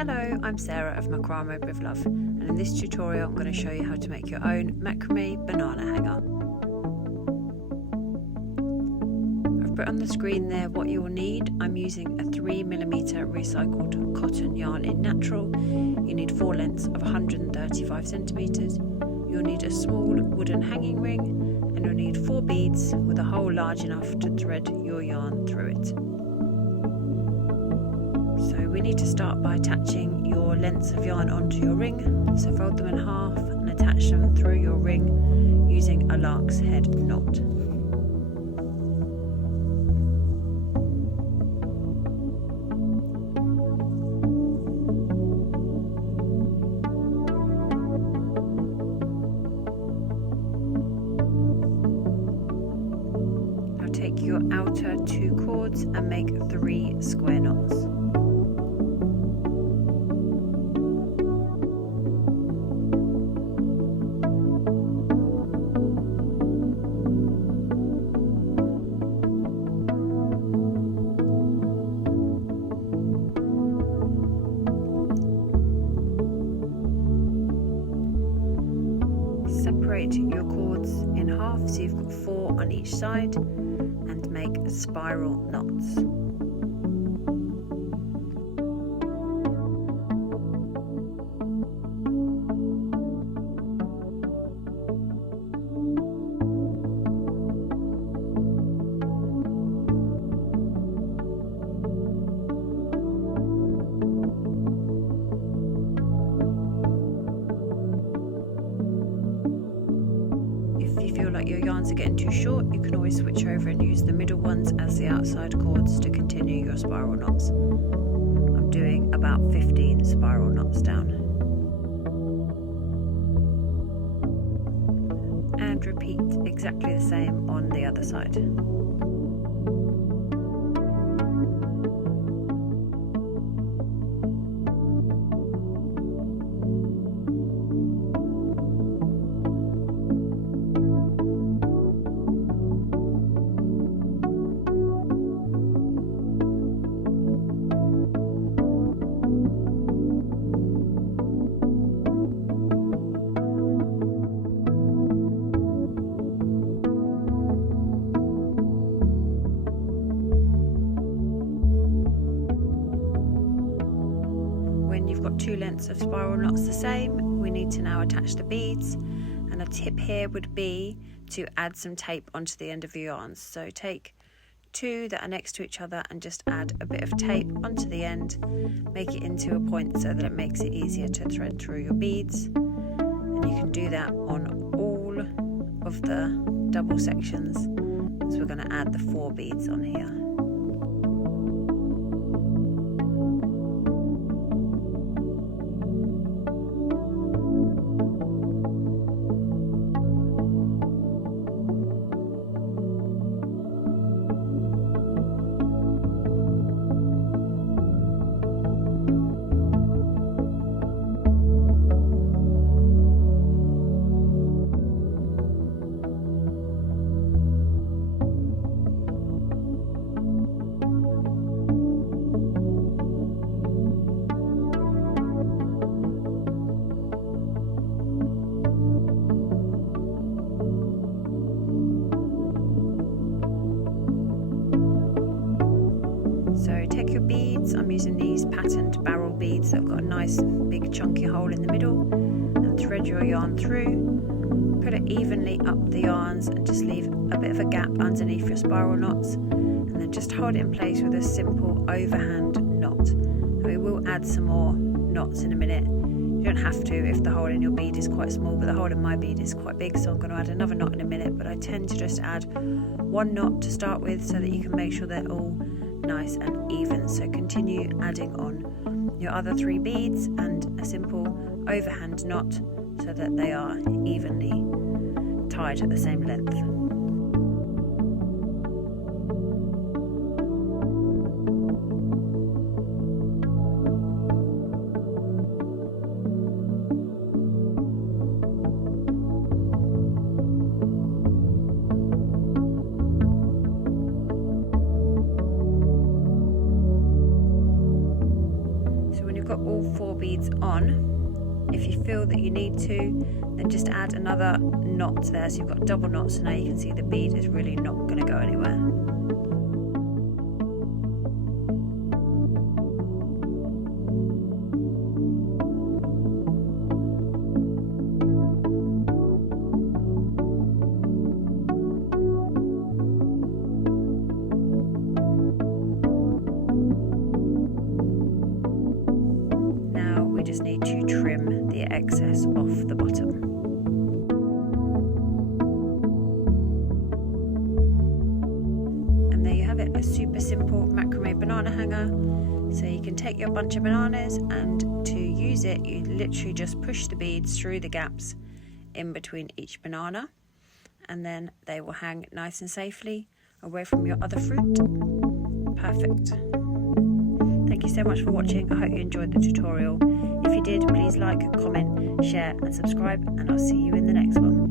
Hello, I'm Sarah of Macrame with Love, and in this tutorial I'm going to show you how to make your own macrame banana hanger. I've put on the screen there what you will need. I'm using a 3mm recycled cotton yarn in natural. You need 4 lengths of 135 centimeters. You'll need a small wooden hanging ring, and you'll need 4 beads with a hole large enough to thread your yarn through it. So we need to start by attaching your lengths of yarn onto your ring. So fold them in half and attach them through your ring using a lark's head knot. Now take your outer 2 cords and make 3 square knots. Separate your cords in half so you've got 4 on each side and make spiral knots. Like your yarns are getting too short, you can always switch over and use the middle ones as the outside cords to continue your spiral knots. I'm doing about 15 spiral knots down. And repeat exactly the same on the other side. You've got 2 lengths of spiral knots the same. We need to now attach the beads, and a tip here would be to add some tape onto the end of your yarns. So take 2 that are next to each other and just add a bit of tape onto the end, make it into a point so that it makes it easier to thread through your beads. And you can do that on all of the double sections, so we're going to add the 4 beads on here. So take your beads. I'm using these patterned barrel beads that have got a nice big chunky hole in the middle, and thread your yarn through. Put it evenly up the yarns and just leave a bit of a gap underneath your spiral knots, and then just hold it in place with a simple overhand knot. And we will add some more knots in a minute. You don't have to if the hole in your bead is quite small, but the hole in my bead is quite big, so I'm going to add another knot in a minute, but I tend to just add 1 knot to start with so that you can make sure they're all nice and even. So continue adding on your other 3 beads and a simple overhand knot so that they are evenly tied at the same length. got all 4 beads on, if you feel that you need to, then just add another knot there. So you've got double knots, so now you can see the bead is really not going to go anywhere. We just need to trim the excess off the bottom. And there you have it, a super simple macrame banana hanger. So you can take your bunch of bananas, and to use it you literally just push the beads through the gaps in between each banana, and then they will hang nice and safely away from your other fruit. Perfect. Thank you so much for watching. I hope you enjoyed the tutorial. If you did, please like, comment, share and subscribe, and I'll see you in the next one.